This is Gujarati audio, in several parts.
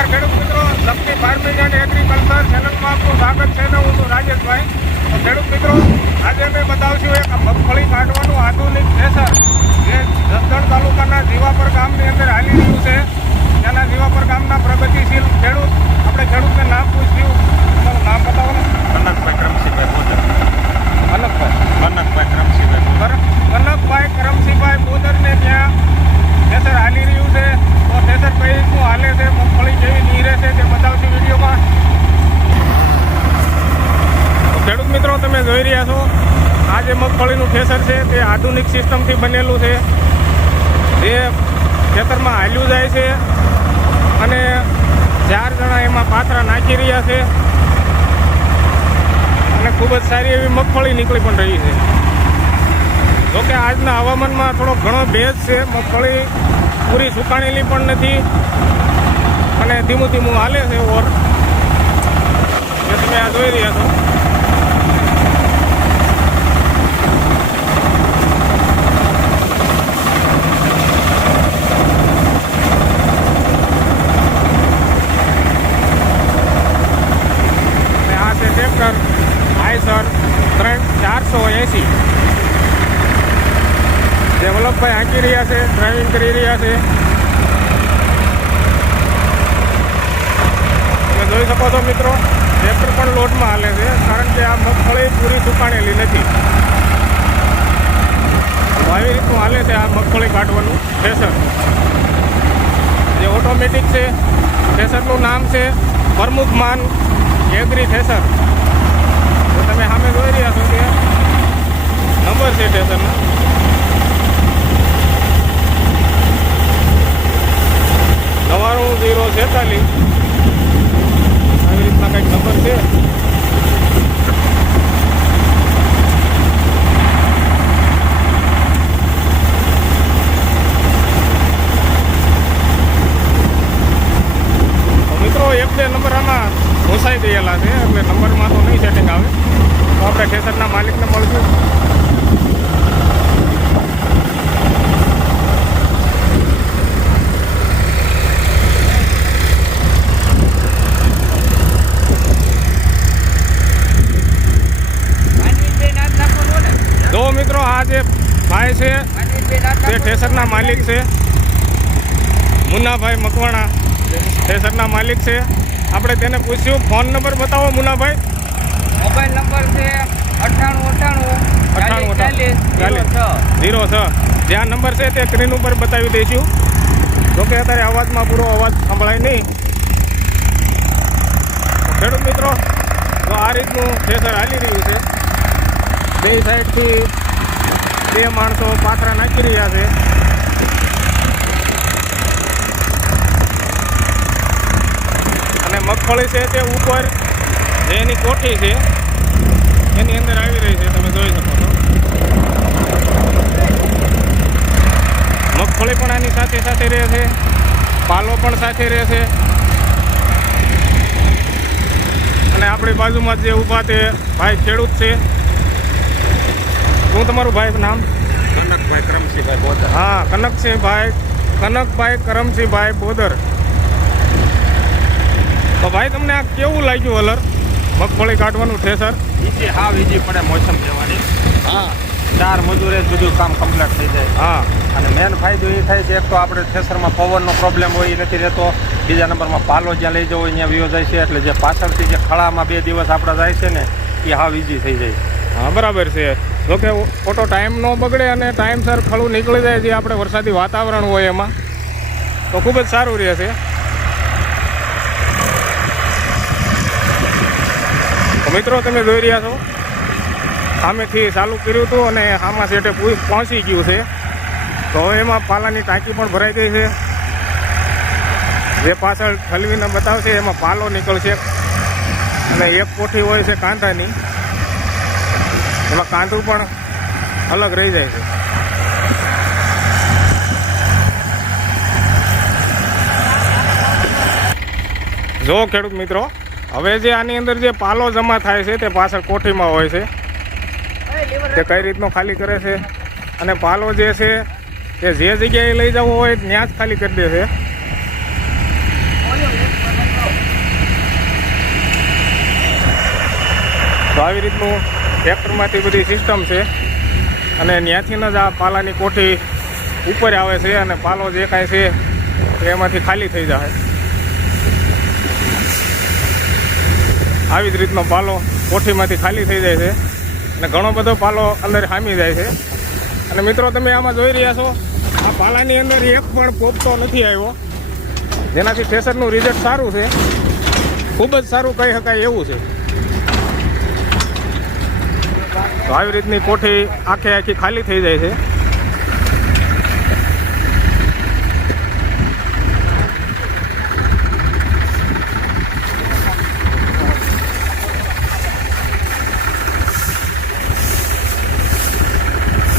નમસ્કાર ખેડૂત મિત્રો. લક્ષ્મી ફાર્મિંગ એન્ડ એગ્રીકલ્ચર ચેનલમાં આપનું સ્વાગત છે ને હું છું રાજેશભાઈ. ખેડૂત મિત્રો, આજે અમે બતાવશું એક મગફળી કાઢવાનું આધુનિક થ્રેસર જે જસદણ તાલુકાના જીવાપર ગામની અંદર હાલી રહ્યું છે. ત્યાંના જીવાપર ગામના પ્રગતિશીલ ખેડૂત. આપણે ખેડૂતને નામ પૂછ્યું. તમારું નામ બતાવો ને. કનકભાઈ ક્રમશીભાઈ બોદર કનકભાઈ કનકભાઈ ક્રમશીભાઈ બોદર કર- કનકભાઈ કરમસિંહભાઈ બોદરને ત્યાં થ્રેસર હાલી રહ્યું છે તો થ્રેસર કઈ રીતનું હાલે છે મગફળી કેવી નીરે છે તે બતાવશું વિડીયોમાં તો ખેડૂત મિત્રો તમે જોઈ રહ્યા છો આ જે મગફળીનું થ્રેસર છે, તે આધુનિક સિસ્ટમથી બનેલું છે. જે ખેતરમાં હાલ્યું જાય છે અને ચાર જણા એમાં પાથરા નાખી રહ્યા છે. અને ખૂબ જ સારી એવી મગફળી નીકળી પણ રહી છે. જોકે આજના હવામાનમાં થોડો ઘણો ભેજ છે, મગફળી પૂરી સુકાણેલી પણ નથી અને ધીમું ધીમું હાલે છે ઓર. જે તમે આ જોઈ રહ્યા છો અને આ છે ટ્રેક્ટર આઈસર ત્રણ ચારસો એંસી ડેવલપભાઈ હાંકી રહ્યા છે ડ્રાઇવિંગ કરી રહ્યા છે. તમે જોઈ શકો છો મિત્રો ટ્રેક્ટર પણ લોટમાં હાલે છે, કારણ કે આ મગફળી પૂરી સુકાણેલી નથી. આવી રીતનું હાલે છે આ મગફળી કાઢવાનું થ્રેસર જે ઓટોમેટિક છે થ્રેસરનું નામ છે પ્રમુખમાન એગ્રી થેસર તો તમે સામે જોઈ રહ્યા છો કે નંબર છે થ્રેસરના નવાણું ઝીરો છેતાલીસ આવી રીતના કંઈક નંબર છે તો મિત્રો એક બે નંબર આમાં ઘૂસાઈ ગયેલા છે એટલે નંબરમાં તો નહીં સેટિંગ આવે તો આપણે માલિકને મળશું. જો મિત્રો આ જે ભાઈ છે તે માલિક છે, મુન્નાભાઈ મકવાણા ઠેસરના માલિક છે. આપણે તેને પૂછ્યું, ફોન નંબર બતાવો મુનાભાઈ મોબાઈલ નંબર છે અઠ્ઠાણું અઠ્ઠાણું. ચાલીસ ઝીરો છ. જે આ નંબર છે તે સ્ક્રીન ઉપર બતાવી દઈશું. જોકે અત્યારે અવાજમાં પૂરો અવાજ સંભળાય નહીં. ખેડૂત મિત્રો તો આ રીતનું થેસર હાલી રહ્યું છે બે સાઈડથી બે માણસો પાથરા નાખી રહ્યા છે. અને મગફળી છે તે ઉપર જે એની કોઠી છે એની અંદર આવી રહી છે તમે જોઈ શકો છો. મગફળી પણ આની સાથે સાથે રહે છે પાલો પણ સાથે રહે છે. અને આપણી બાજુમાં જે ઊભા તે ભાઈ ખેડૂત છે. શું તમારું ભાઈ નામ? કનકભાઈ કરમસિંહભાઈ બોદર. હા કનકસિંહભાઈ કનકભાઈ કરમસિંહભાઈ બોદર. તો ભાઈ તમને આ કેવું લાગ્યું અલર? મગફળી કાઢવાનું થ્રેસર ઈજી હા ઈજી પડે મોસમ જવાની હા. ચાર મજૂરે જ બધું કામ કમ્પ્લીટ થઈ જાય. હા. અને મેન ફાયદો એ થાય છે એક તો આપણે થેસરમાં પવનનો પ્રોબ્લેમ હોય એ નથી રહેતો. બીજા નંબરમાં પાલો જ્યાં લઈ જવો ત્યાં વિયો જાય છે એટલે જે પાછળથી જે ખળામાં બે દિવસ આપણા જાય છે ને એ હાવ ઈજી થઈ જાય. હા બરાબર છે. જોકે ઓટો ટાઈમ ન બગડે અને ટાઈમસર ખળું નીકળી જાય જે આપણે વરસાદી વાતાવરણ હોય એમાં તો ખૂબ જ સારું રહે છે તો મિત્રો, તમે જોઈ રહ્યા છો? સામેથી ચાલુ કર્યું હતું અને આમાં સેટે પહોંચી ગયું છે. તો એમાં પાલાની ટાંકી પણ ભરાઈ ગઈ છે. જે પાછળ ઠલવીને બતાવશે, એમાં પાલો નીકળશે. અને એક કોઠી હોય છે કાંદાની એમાં કાંદું પણ અલગ રહી જાય છે. જો ખેડૂત મિત્રો હવે જે આની અંદર જે પાલો જમા થાય છે તે પાછળ કોઠીમાં હોય છે. તે કઈ રીતનો ખાલી કરે છે? અને પાલો જે છે, તે જે જગ્યાએ લઈ જવો હોય ત્યાં જ ખાલી કરી દે છે. તો આવી રીતનું ટ્રેક્ટરમાંથી બધી સિસ્ટમ છે. અને ત્યાંથી જ આ પાલાની કોઠી ઉપર આવે છે અને પાલો જે કાંઈ છે એમાંથી ખાલી થઈ જાય. આવી જ રીતનો પાલો કોઠીમાંથી ખાલી થઈ જાય છે. અને ઘણો બધો પાલો અંદર હામી જાય છે. અને મિત્રો, તમે આમાં જોઈ રહ્યા છો, આ પાલાની અંદર એક પણ પોપતો નથી આવ્યો. જેનાથી થ્રેસરનું રિઝલ્ટ સારું છે. ખૂબ જ સારું કહી શકાય એવું છે. તો આવી રીતની કોઠી આખે આખી ખાલી થઈ જાય છે.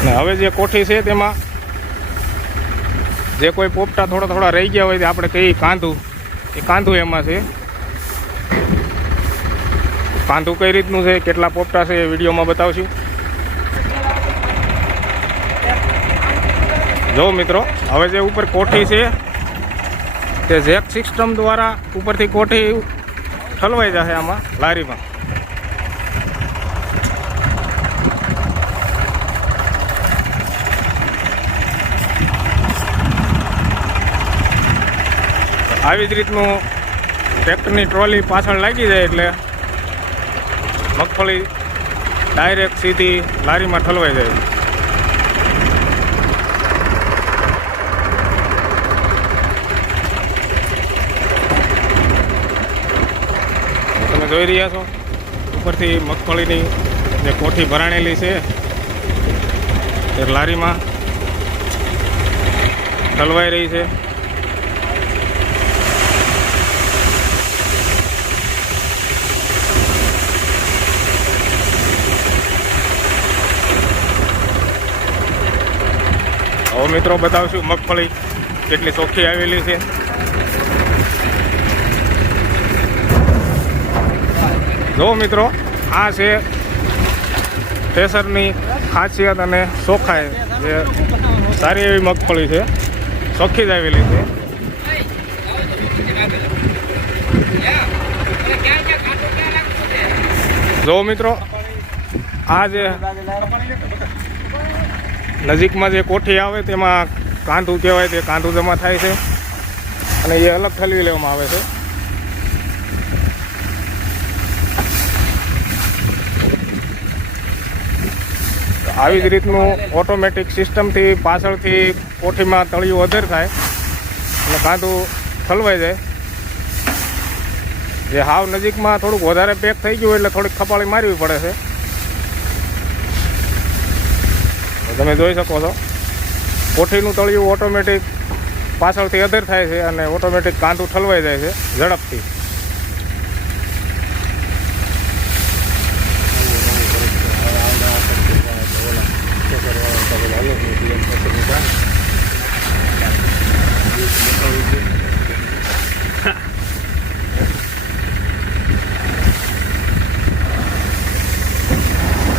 અને હવે જે કોઠી છે તેમાં જે કોઈ પોપટા થોડા થોડા રહી ગયા હોય તે આપણે કહીએ કાંધું. એ કાંધું એમાં છે. કાંધું કઈ રીતનું છે, કેટલા પોપટા છે એ વિડીયોમાં બતાવશું. જો મિત્રો, હવે જે ઉપર કોઠી છે, તે ઝેક સિસ્ટમ દ્વારા ઉપરથી કોઠી ઠલવાઈ જશે આમાં, લારીમાં. આવી જ રીતનું ટ્રેક્ટરની ટ્રોલી પાછળ લાગી જાય એટલે મગફળી ડાયરેક્ટ સીધી લારીમાં ઠલવાઈ જાય. તમે જોઈ રહ્યા છો, ઉપરથી મગફળીની જે કોઠી ભરાણેલી છે, એ લારીમાં ઠલવાઈ રહી છે. મિત્રો બતાવશું. મગફળી કેટલી ચોખ્ખી આવેલી છે. જો મિત્રો, આ છે થેસરની ખાસિયત અને ચોખાઈ જે સારી એવી મગફળી છે. ચોખ્ખી જ આવેલી છે. જો મિત્રો, આ જે નજીકમાં જે કોઠી આવે તેમાં કાંઠું કહેવાય, તે કાંઠું જમા થાય છે. અને એ અલગ ઠલવી લેવામાં આવે છે. આવી જ રીતનું ઓટોમેટિક સિસ્ટમથી પાછળથી કોઠીમાં તળિયું વધેર થાય અને કાંઠું ઠલવાઈ જાય. જે હાવ નજીકમાં થોડુંક વધારે પેક થઈ ગયું એટલે થોડીક ખપાળી મારવી પડે છે તો તમે જોઈ શકો છો. કોઠીનું તળિયું ઓટોમેટિક પાછળથી અધર થાય છે અને ઓટોમેટિક કાંટું ઠલવાઈ જાય છે ઝડપથી.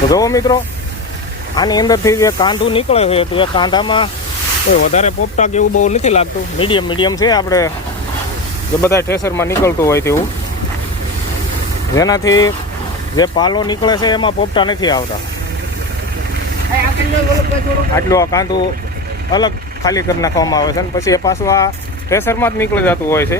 તો જુઓ મિત્રો આની અંદરથી જે કાંધું નીકળે છે, તો એ કાંધામાં એ વધારે પોપટા કે એવું બહુ નથી લાગતું. મીડિયમ મીડિયમ છે, આપણે જે બધા ઠેસરમાં નીકળતું હોય તેવું. જેનાથી જે પાલો નીકળે છે, એમાં પોપટા નથી આવતા. આટલું આ કાંધું અલગ ખાલી કરી નાખવામાં આવે છે, અને પછી એ પાછું આ ઠેસરમાં જ નીકળી જતું હોય છે.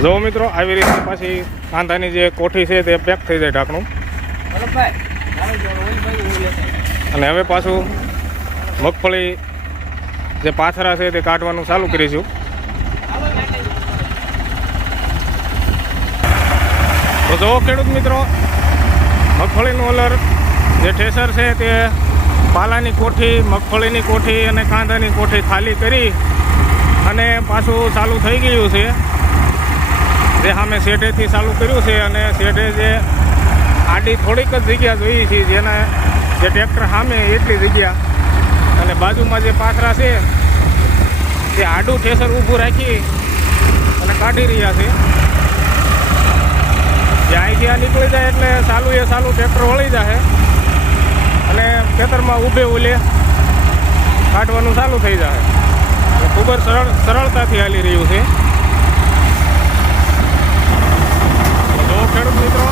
તો જો મિત્રો, આવી રીતે પાછી કાંધાની જે કોઠી છે તે પેક થઈ જાય ઢાંકણું. અને હવે પાછું મગફળી જે પાથરા છે તે કાઢવાનું ચાલુ કરીશું. તો જો ખેડૂત મિત્રો, મગફળીનું ઓલર જે ઠેસર છે તે પાલાની કોઠી, મગફળીની કોઠી અને કાંદાની કોઠી ખાલી કરી અને પાછું ચાલુ થઈ ગયું છે. જે સામે શેઢેથી ચાલુ કર્યું છે અને શેઢે જે આડી થોડીક જ જગ્યા જોઈએ છે, જેના જે ટ્રેક્ટર સામે એટલી જગ્યા. અને બાજુમાં જે પાથરા છે તે આડું ઠેસર ઊભું રાખી અને કાઢી રહ્યા છે. જે અહીંથી આ નીકળી જાય એટલે સાલું એ સાલું ટ્રેક્ટર વળી જાય અને ખેતરમાં ઊભે ઉલે, કાઢવાનું ચાલુ થઈ જાય ખૂબ જ સરળ, સરળતાથી હાલી રહ્યું છે તો જો ખેડૂત મિત્રો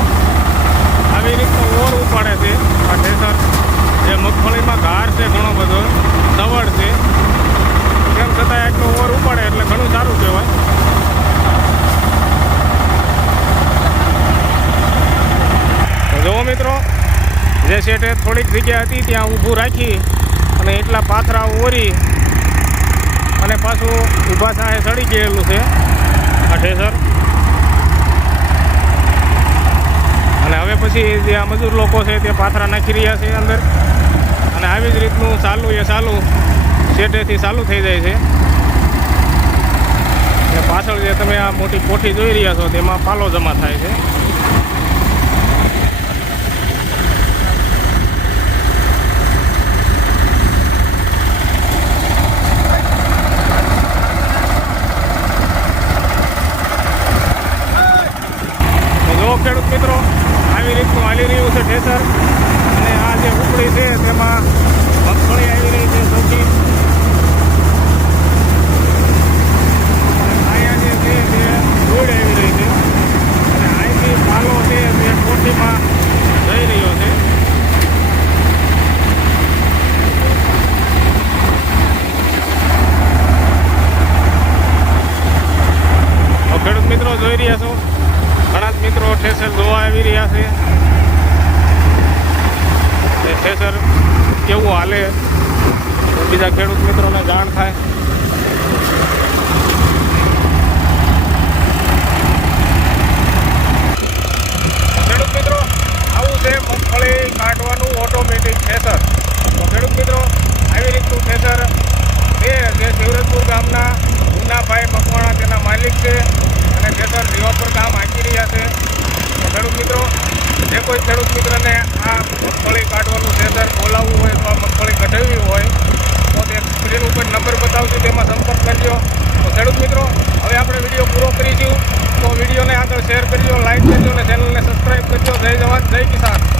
આવી રીતનો ઓર ઉપાડે છે આ ઠેસર જે મગફળીમાં ઘાર છે ઘણો બધો સવડ છે તેમ છતાં એટલો ઓર ઉપાડે એટલે ઘણું સારું કહેવાય તો જુઓ મિત્રો જે થોડીક જગ્યા હતી ત્યાં ઊભું રાખી અને એટલા પાથરા ઓરી અને પાછું ઊભા સાહે સડી ગયેલું છે. આ ઠેસર અને હવે પછી જે આ મજૂર લોકો છે તે પાથરા નાખી રહ્યા છે અંદર. અને આવી જ રીતનું ચાલુ એ ચાલુ શેઠેથી ચાલુ થઈ જાય છે. અને પાછળ જે તમે આ મોટી કોઠી જોઈ રહ્યા છો તેમાં પાલો જમા થાય છે તો જો ખેડૂત મિત્રો આવી રીતનું હાલી રહ્યું છે ઠેસર અને આ જે ઉપડી છે તેમાં મગફળી આવી રહી છે ચોખ્ખી અને અહીંયા જે છે તે ધૂળ આવી રહી છે અને અહીંથી પાલો છે તે કોઠીમાં જઈ રહ્યો છે તો ખેડૂત મિત્રો જોઈ રહ્યા છો ઘણા જ મિત્રો ઠેસર જોવા આવી રહ્યા છે એ ઠેસર કેવું હાલે? બીજા ખેડૂત મિત્રોને જાણ થાય. ખેડૂત મિત્રો, આવું છે મગફળી કાઢવાનું ઓટોમેટિક થેસર. તો ખેડૂત મિત્રો, આવી રીતનું થેસર છે જે શિવરજપુર ગામના ગુનાભાઈ મકવાણા તેના માલિક છે અને થેસર જીવા પર કામ આંકી રહ્યા છે. ખેડૂત મિત્રો, જે કોઈ ખેડૂત મિત્રને આ મગફળી કાઢવાનું ઠેસર બોલાવવું હોય અથવા મગફળી કઢાવવી હોય, તો તે સ્ક્રીન ઉપર નંબર બતાવશું તેમાં સંપર્ક કરજો. તો ખેડૂત મિત્રો, હવે આપણે વીડિયો પૂરો કરીશું. તો વિડીયોને આગળ શેર કરજો લાઈક કરજો અને ચેનલને સબસ્ક્રાઈબ કરજો. જય જવાન, જય કિસાન.